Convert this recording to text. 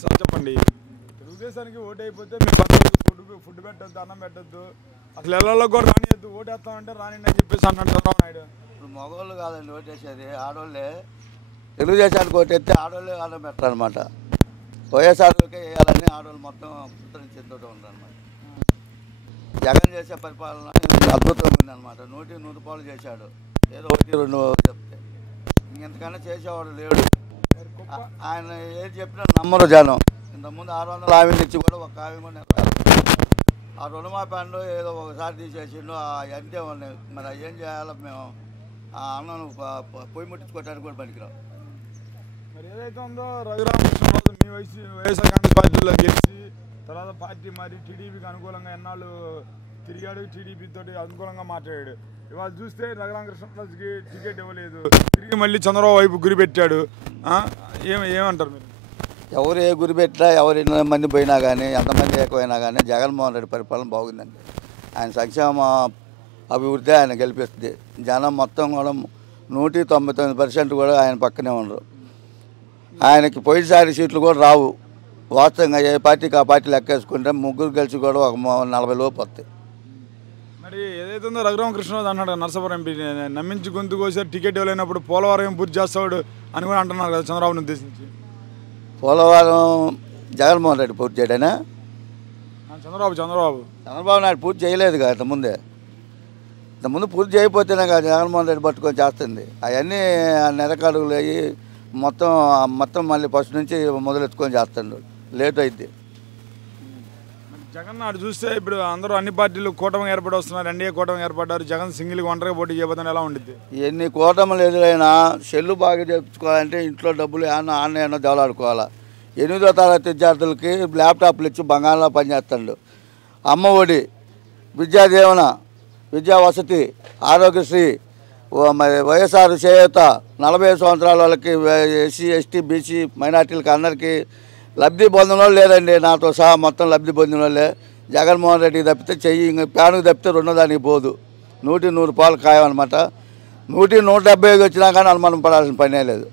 Sir చెప్పండి, తెలుగుదేశానికి vote అయిపోతే మీ పక్కన ఫుడ్ పెట్టద్దు, అన్నం పెట్టద్దు, అసలు ఎల్లలో కూడా రానియద్దు, ఓటేస్తామంటే రానిండి అని చెప్పేసి అన్నాడు చంద్రబాబు నాయుడు. ఇప్పుడు మగవాళ్ళు కాదండి ఓటేసేది, ఆడవాళ్ళే. తెలుగుదేశానికి ఓటేస్తే ఆడవాళ్ళే అన్నం పెట్టారనమాట. వైఎస్ఆర్కే వేయాలని ఆడవాళ్ళు మొత్తం పుత్రించేతో ఉంటారనమాట. జగన్ చేసే పరిపాలన అద్భుతంగా ఉందన్నమాట. 100 రూపాయలు చేశాడు, ఏదో 1-2 చెప్తే ఇంకెంతకన్నా చేసేవాడు లేడు. ఆయన ఏది చెప్పినా నమ్మరు జనం. ఇంతకుముందు 600 హామీలు ఇచ్చి కూడా ఒక హామీ కూడా ఆ రుణమాఫీ అండు ఏదో ఒకసారి తీసేసిండు, అంతే ఉన్నాయి. మరి ఏం చేయాలో మేము ఆ అన్నం పొయ్యి ముట్టించుకోవడానికి కూడా పనికిరాం. మరి ఏదైతే ఉందో రఘురామకృష్ణరాజు మీ వైఎస్ఆర్ కాంగ్రెస్ పార్టీలో గెలిచి తర్వాత పార్టీ మరి టీడీపీకి అనుకూలంగా ఎన్నాళ్ళు తిరిగాడు, టీడీపీ తోటి అనుకూలంగా మాట్లాడాడు. ఇవాళ చూస్తే రఘురామకృష్ణరాజుకి టికెట్ ఇవ్వలేదు, తిరిగి మళ్ళీ చంద్రబాబు వైపు గురి పెట్టాడు. ఏమంటారు మీరు? ఎవరు ఏ గురి పెట్టినా, ఎవరు ఎన్ని మంది పోయినా కానీ, ఎంతమంది ఎక్కువైనా కానీ జగన్మోహన్ రెడ్డి పరిపాలన బాగుందండి. ఆయన సంక్షేమ అభివృద్ధి ఆయన గెలిపిస్తుంది. జనం మొత్తం కూడా 199% కూడా ఆయన పక్కనే ఉండరు. ఆయనకి పోయినసారి సీట్లు కూడా రావు. వాస్తవంగా ఏ పార్టీకి ఆ పార్టీ లెక్కేసుకుంటే ముగ్గురు కలిసి కూడా ఒక 40 లోపు వస్తాయి. మరి ఏదైతే ఉందో రఘురామకృష్ణరాజు అన్నాడు నర్సాపురం ఎంపీ, నమ్మించి గొంతు కోసారు, టికెట్ ఇవ్వలేనప్పుడు పోలవరం పూర్తి చేస్తాడు అని కూడా అంటున్నారు కదా చంద్రబాబుని ఉద్దేశించి. పోలవరం జగన్మోహన్ రెడ్డి పూర్తి చేయడనా? చంద్రబాబు నాయుడు పూర్తి చేయలేదు కదా ఇంతకుముందు పూర్తి చేయకపోతేనే కదా జగన్మోహన్ రెడ్డి పట్టుకొని చేస్తుంది. అవన్నీ నెరకాడుగులు అయ్యి మొత్తం మళ్ళీ ఫస్ట్ నుంచి మొదలెత్తుకొని చేస్తాడు, లేట్ అయింది. జగన్ నాడు చూస్తే ఇప్పుడు అందరూ అన్ని పార్టీలు కూటమి ఏర్పడి వస్తున్నారు, ఎన్డీఏ కూటమి ఏర్పడ్డారు, జగన్ సింగిల్గా ఒంటరిగా పోటీ చేయబోతుంది, ఎలా ఉండిద్ది? ఎన్ని కూటములు ఎదురైనా సెల్లు బాగా చేయించుకోవాలంటే ఇంట్లో డబ్బులు ఆన్లైన్ దెవలాడుకోవాలా. 8వ తరగతి విద్యార్థులకి ల్యాప్టాప్లు ఇచ్చి బంగాళలో పనిచేస్తాడు. అమ్మ ఒడి, విద్యా దీవెన, విద్యా వసతి, ఆరోగ్యశ్రీ, మరి వైఎస్ఆర్ చేయూత, 40 సంవత్సరాల వాళ్ళకి, ఎస్సీ ఎస్టీ బీసీ మైనార్టీలకి అందరికీ లబ్ధి పొందిన వాళ్ళు లేదండి. నాతో సహా మొత్తం లబ్ధి పొందిన వాళ్ళే. జగన్మోహన్ రెడ్డికి తప్పితే చెయ్యి ఇంక ప్యానుకు తప్పితే రెండో దానికి పోదు. 100 రూపాయలు ఖాయం అనమాట. 170 వచ్చినా కానీ అనుమానం పడాల్సిన పనే లేదు.